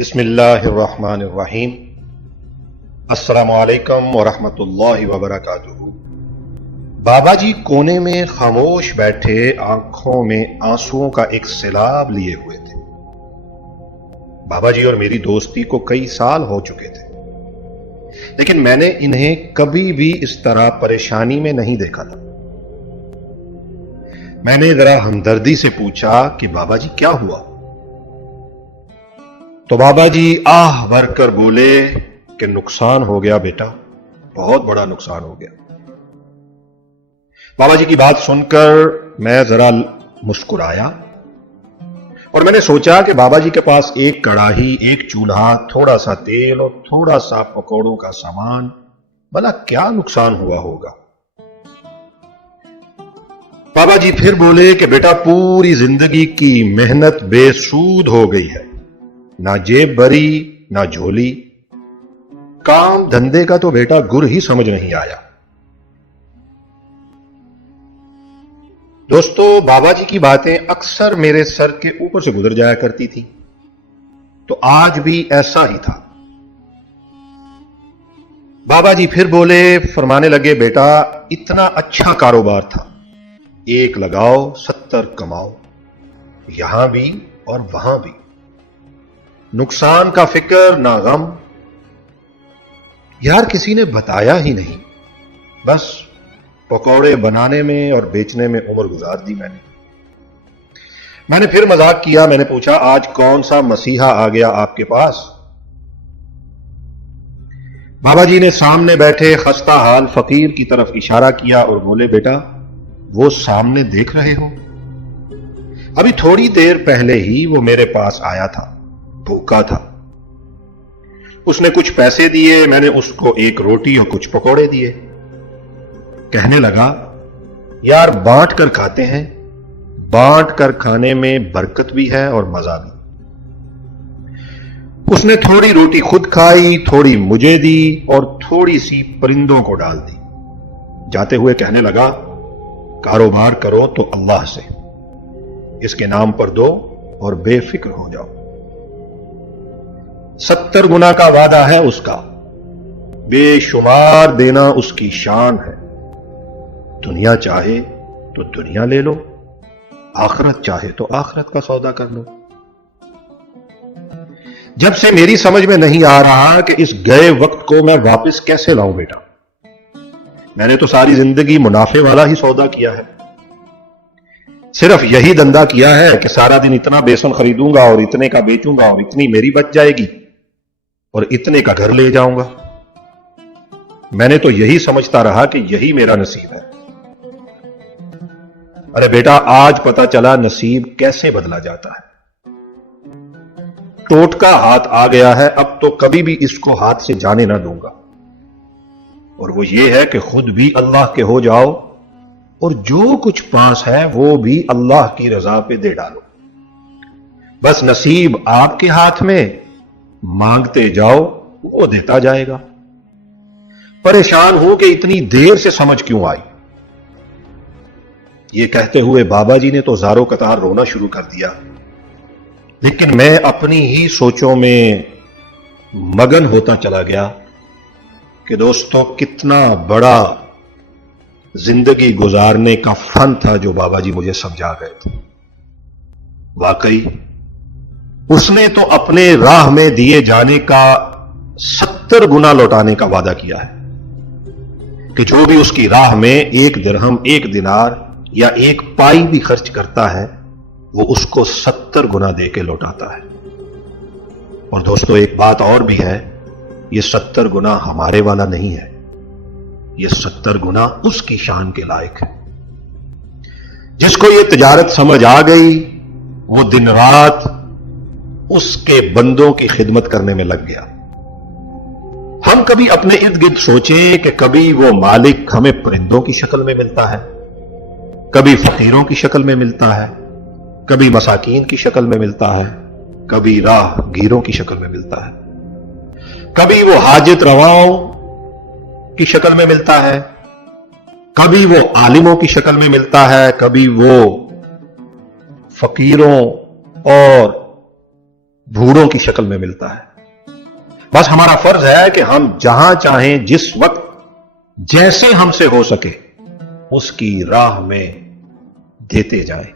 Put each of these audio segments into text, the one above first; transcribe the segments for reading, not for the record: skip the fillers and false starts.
بسم اللہ الرحمن الرحیم۔ السلام علیکم ورحمۃ اللہ وبرکاتہ۔ بابا جی کونے میں خاموش بیٹھے، آنکھوں میں آنسوؤں کا ایک سیلاب لیے ہوئے تھے۔ بابا جی اور میری دوستی کو کئی سال ہو چکے تھے، لیکن میں نے انہیں کبھی بھی اس طرح پریشانی میں نہیں دیکھا تھا۔ میں نے ذرا ہمدردی سے پوچھا کہ بابا جی کیا ہوا؟ تو بابا جی آہ بھر کر بولے کہ نقصان ہو گیا بیٹا، بہت بڑا نقصان ہو گیا۔ بابا جی کی بات سن کر میں ذرا مسکرایا اور میں نے سوچا کہ بابا جی کے پاس ایک کڑاہی، ایک چولہا، تھوڑا سا تیل اور تھوڑا سا پکوڑوں کا سامان، بھلا کیا نقصان ہوا ہوگا؟ بابا جی پھر بولے کہ بیٹا پوری زندگی کی محنت بے سود ہو گئی ہے، نہ جیب بھری نہ جھولی، کام دھندے کا تو بیٹا گر ہی سمجھ نہیں آیا۔ دوستو، بابا جی کی باتیں اکثر میرے سر کے اوپر سے گزر جایا کرتی تھی، تو آج بھی ایسا ہی تھا۔ بابا جی پھر بولے، فرمانے لگے بیٹا اتنا اچھا کاروبار تھا، 1 لگاؤ 70 کماؤ، یہاں بھی اور وہاں بھی، نقصان کا فکر نہ غم۔ یار کسی نے بتایا ہی نہیں، بس پکوڑے بنانے میں اور بیچنے میں عمر گزار دی میں نے پھر مذاق کیا، میں نے پوچھا آج کون سا مسیحا آ گیا آپ کے پاس؟ بابا جی نے سامنے بیٹھے خستہ حال فقیر کی طرف اشارہ کیا اور بولے بیٹا وہ سامنے دیکھ رہے ہو، ابھی تھوڑی دیر پہلے ہی وہ میرے پاس آیا تھا، بھوکا تھا، اس نے کچھ پیسے دیے، میں نے اس کو 1 روٹی اور کچھ پکوڑے دیے۔ کہنے لگا یار بانٹ کر کھاتے ہیں، بانٹ کر کھانے میں برکت بھی ہے اور مزہ بھی۔ اس نے تھوڑی روٹی خود کھائی، تھوڑی مجھے دی اور تھوڑی سی پرندوں کو ڈال دی۔ جاتے ہوئے کہنے لگا کاروبار کرو تو اللہ سے، اس کے نام پر دو اور بے فکر ہو جاؤ۔ 70 گنا کا وعدہ ہے اس کا، بے شمار دینا اس کی شان ہے۔ دنیا چاہے تو دنیا لے لو، آخرت چاہے تو آخرت کا سودا کر لو۔ جب سے میری سمجھ میں نہیں آ رہا کہ اس گئے وقت کو میں واپس کیسے لاؤں بیٹا۔ میں نے تو ساری زندگی منافع والا ہی سودا کیا ہے، صرف یہی دھندا کیا ہے کہ سارا دن اتنا بیسن خریدوں گا اور اتنے کا بیچوں گا اور اتنی میری بچ جائے گی اور اتنے کا گھر لے جاؤں گا۔ میں نے تو یہی سمجھتا رہا کہ یہی میرا نصیب ہے۔ ارے بیٹا آج پتا چلا نصیب کیسے بدلا جاتا ہے۔ ٹوٹکا ہاتھ آ گیا ہے، اب تو کبھی بھی اس کو ہاتھ سے جانے نہ دوں گا، اور وہ یہ ہے کہ خود بھی اللہ کے ہو جاؤ اور جو کچھ پاس ہے وہ بھی اللہ کی رضا پہ دے ڈالو۔ بس نصیب آپ کے ہاتھ میں، مانگتے جاؤ وہ دیتا جائے گا۔ پریشان ہوں کہ اتنی دیر سے سمجھ کیوں آئی۔ یہ کہتے ہوئے بابا جی نے تو زاروں قطار رونا شروع کر دیا، لیکن میں اپنی ہی سوچوں میں مگن ہوتا چلا گیا کہ دوستوں کتنا بڑا زندگی گزارنے کا فن تھا جو بابا جی مجھے سمجھا گئے تھے۔ واقعی اس نے تو اپنے راہ میں دیے جانے کا 70 گنا لوٹانے کا وعدہ کیا ہے کہ جو بھی اس کی راہ میں 1 درہم، 1 دینار یا 1 پائی بھی خرچ کرتا ہے وہ اس کو 70 گنا دے کے لوٹاتا ہے۔ اور دوستو ایک بات اور بھی ہے، یہ 70 گنا ہمارے والا نہیں ہے، یہ 70 گنا اس کی شان کے لائق ہے۔ جس کو یہ تجارت سمجھ آ گئی وہ دن رات اس کے بندوں کی خدمت کرنے میں لگ گیا۔ ہم کبھی اپنے ارد گرد سوچیں کہ کبھی وہ مالک ہمیں پرندوں کی شکل میں ملتا ہے، کبھی فقیروں کی شکل میں ملتا ہے، کبھی مساکین کی شکل میں ملتا ہے، کبھی راہ گیروں کی شکل میں ملتا ہے، کبھی وہ حاجت رواؤں کی شکل میں ملتا ہے، کبھی وہ عالموں کی شکل میں ملتا ہے، کبھی وہ فقیروں اور بھوڑوں کی شکل میں ملتا ہے۔ بس ہمارا فرض ہے کہ ہم جہاں چاہیں جس وقت جیسے ہم سے ہو سکے اس کی راہ میں دیتے جائیں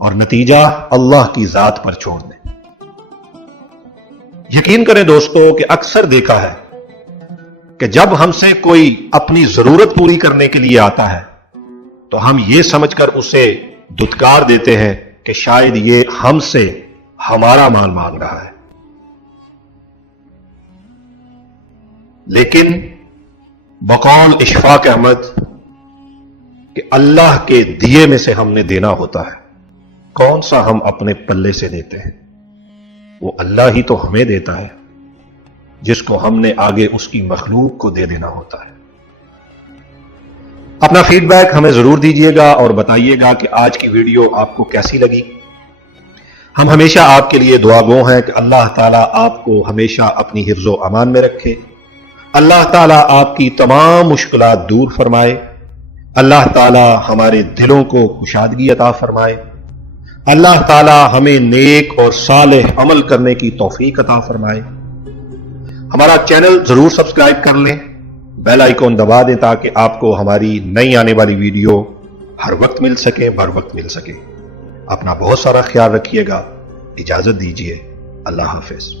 اور نتیجہ اللہ کی ذات پر چھوڑ دیں۔ یقین کریں دوستو کہ اکثر دیکھا ہے کہ جب ہم سے کوئی اپنی ضرورت پوری کرنے کے لیے آتا ہے تو ہم یہ سمجھ کر اسے دھتکار دیتے ہیں کہ شاید یہ ہم سے ہمارا مال مانگ رہا ہے، لیکن بقول اشفاق احمد کہ اللہ کے دیے میں سے ہم نے دینا ہوتا ہے، کون سا ہم اپنے پلے سے دیتے ہیں؟ وہ اللہ ہی تو ہمیں دیتا ہے جس کو ہم نے آگے اس کی مخلوق کو دے دینا ہوتا ہے۔ اپنا فیڈ بیک ہمیں ضرور دیجیے گا اور بتائیے گا کہ آج کی ویڈیو آپ کو کیسی لگی۔ ہم ہمیشہ آپ کے لیے دعا گو ہیں کہ اللہ تعالیٰ آپ کو ہمیشہ اپنی حفظ و امان میں رکھے، اللہ تعالیٰ آپ کی تمام مشکلات دور فرمائے، اللہ تعالیٰ ہمارے دلوں کو کشادگی عطا فرمائے، اللہ تعالیٰ ہمیں نیک اور صالح عمل کرنے کی توفیق عطا فرمائے۔ ہمارا چینل ضرور سبسکرائب کر لیں، بیل آئیکن دبا دیں تاکہ آپ کو ہماری نئی آنے والی ویڈیو ہر وقت مل سکے، بر وقت مل سکے۔ اپنا بہت سارا خیال رکھیے گا، اجازت دیجیے، اللہ حافظ۔